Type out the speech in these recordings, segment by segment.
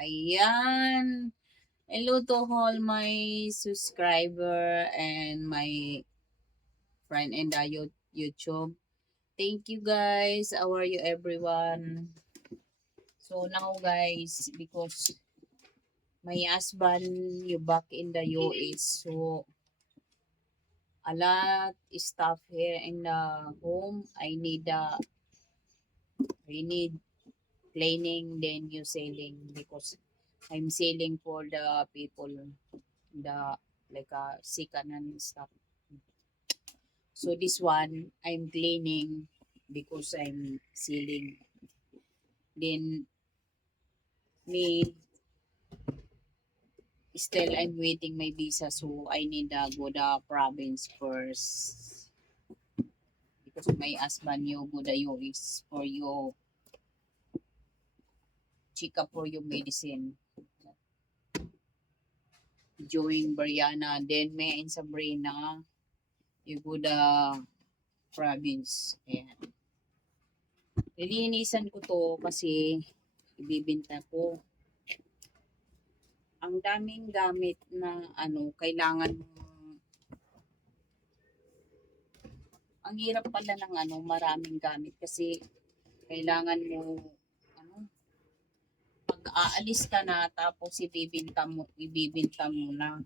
Ayan. Hello to all my subscriber and my friend and uh, you- YouTube. Thank you guys. How are you everyone? So now guys, because my husband you back in the US, so a lot stuff here in the home. I need uh, I need cleaning then you selling because I'm selling for the people the like uh sick and stuff. So this one I'm cleaning because I'm selling. Then me still I'm waiting my visa so I need to go the province first. Because my husband you go the US for your check up for your medicine. Join Bariana, then may in Sabrina, the province. Ayan. Nilinisan ko to kasi ibibinta ko. Ang daming gamit na ano, kailangan ang hirap pala ng ano, maraming gamit kasi kailangan mo aalis ka na tapos ibibinta mo, ibibinta mo na.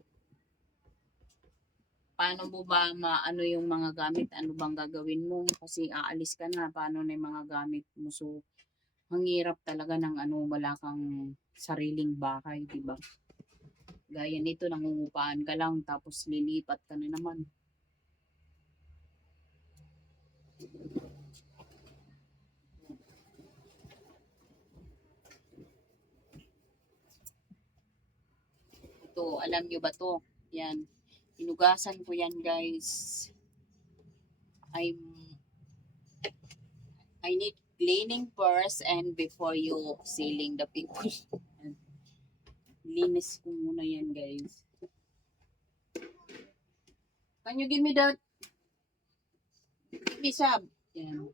Paano mo ba maano yung mga gamit? Ano bang gagawin mo? Kasi aalis ka na, paano na yung mga gamit mo? So, ang talaga ng ano, wala kang sariling bahay, di ba? Gaya nito, nangungupaan ka lang, tapos lilipat ka na naman. Ito, alam nyo ba to? Yan. Inugasan ko yan, guys. I'm I need cleaning first and before you sealing the people. Linis ko muna yan, guys. Can you give me that? Give me sab. Yan.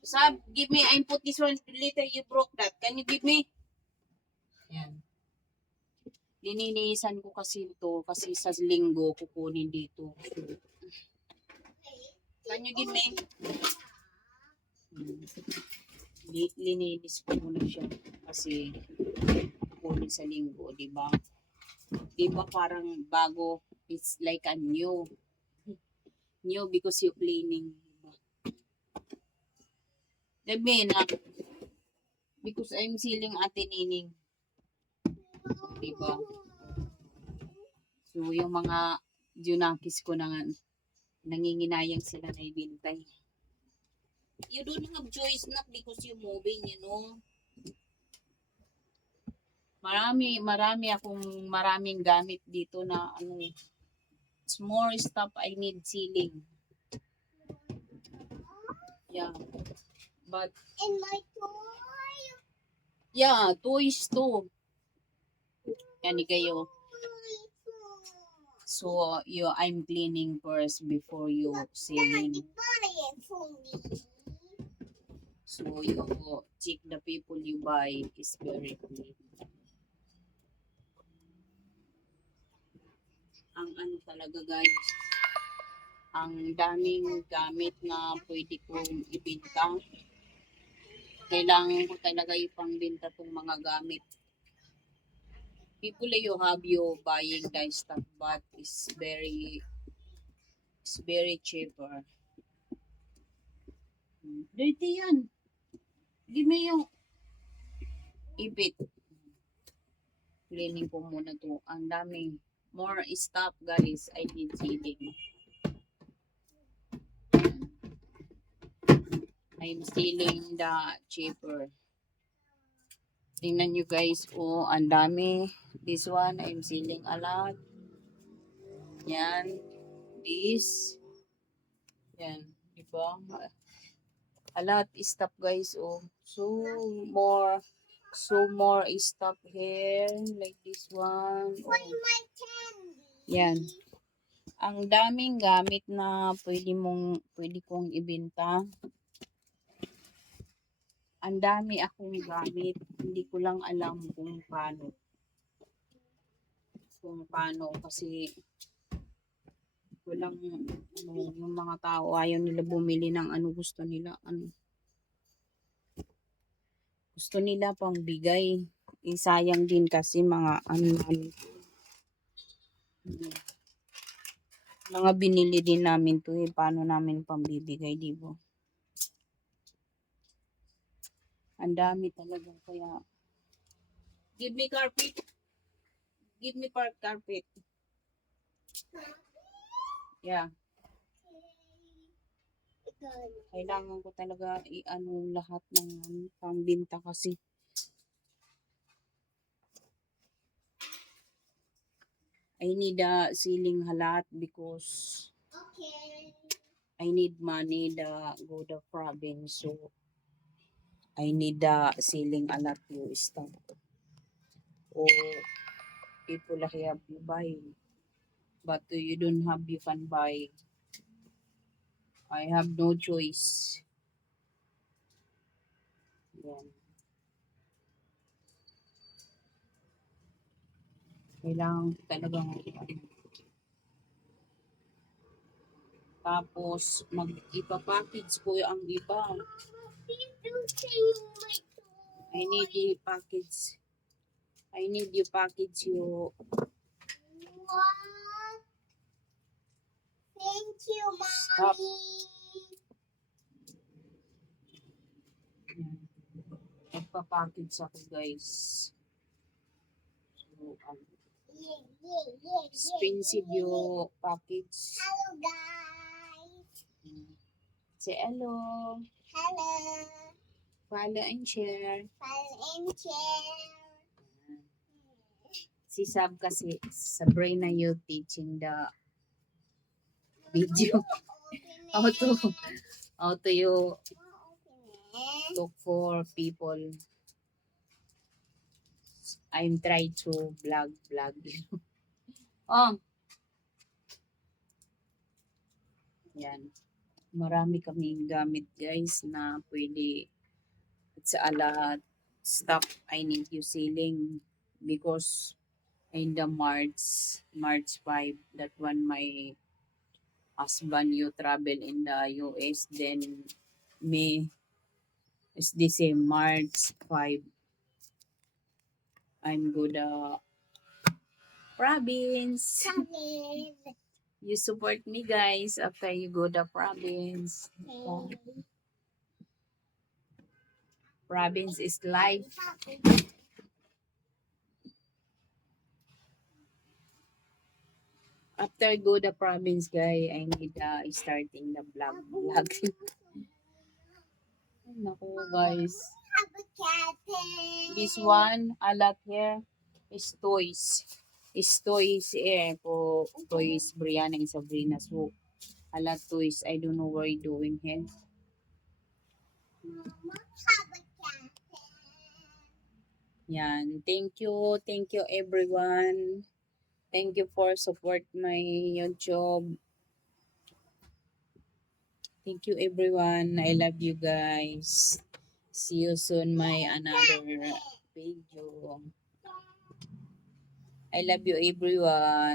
Sab, give me, I put this one later you broke that. Can you give me? Yan. Lininisan ko kasi ito kasi sa linggo kukunin dito. Can you give Lininis ko muna siya kasi kukunin sa linggo, di ba? Di ba parang bago, it's like a new. New because you cleaning. Diba? Sabi na, because I'm sealing ate nining. Diba? So, yung mga junakis ko na nga, nanginginayang sila na ibintay. You don't have choice not because you're moving, you know. Marami, marami akong maraming gamit dito na ano, it's more stuff I need sealing. Yeah. But, And my toy. yeah, toys too. Yan, kayo. So, you, I'm cleaning first before you me. So, you check the people you buy is very clean. Ang ano talaga guys, ang daming gamit na pwede kong ibinta. Kailangan ko talaga ipangbenta tong mga gamit. People you have you buying the stuff but it's very it's very cheaper. Hmm, Dirty yan. Give me yung ibit. Cleaning ko muna to. Ang daming more stuff guys. I need sealing. I'm sealing the cheaper. Tingnan nyo guys. Oh, ang dami. This one, I'm sealing a lot. Yan. This. Yan. Diba? A lot stuff guys. Oh. So, more. So, more stuff here. Like this one. Oh. my candy? Yan. Ang daming gamit na pwede mong pwede kong ibenta. Ang dami akong gamit. Hindi ko lang alam kung paano. Kung paano kasi walang ano, yung mga tao ayaw nila bumili ng ano gusto nila ano gusto nila pang bigay eh, sayang din kasi mga ano Hmm. mga binili din namin to eh paano namin pambibigay di ba ang dami talaga kaya give me carpet. Give me park carpet. Yeah. Kailangan ko talaga i-ano lahat ng pambinta kasi. I need a ceiling halat because Okay. I need money to go the province so I need the ceiling halat you stuff or people have you buy but you don't have you can buy I have no choice. Yan. Kailangan talagang ano. Tapos mag ipapackage ko ang iba. I need you package I need you package you? Thank you, Stop. mommy. Yan. Nagpa-package ako guys. So, um, Yeah, yeah, yeah, yeah, expensive yeah, yeah. yung package. Hello, guys. Say hello. Hello. Follow and share. Follow and share. Si Sab kasi, Sabrina you teaching the video. How to, how to you look for people. I'm try to vlog, vlog. oh. Yan. Marami kaming gamit guys na pwede it's a lot stuff I need you ceiling. Because in the March March 5 that one my husband you travel in the US then May is the same March 5 I'm good uh, province. Coming. You support me guys after you go the province. Province is life. After go the province guy I need uh, starting the vlog vlog. Naku guys. This one a lot here is toys is toys eh po toys Brianna and Sabrina so a lot toys I don't know what you doing here. Yan. Thank you. Thank you everyone. Thank you for support my YouTube. Thank you everyone. I love you guys. See you soon my another video. I love you everyone.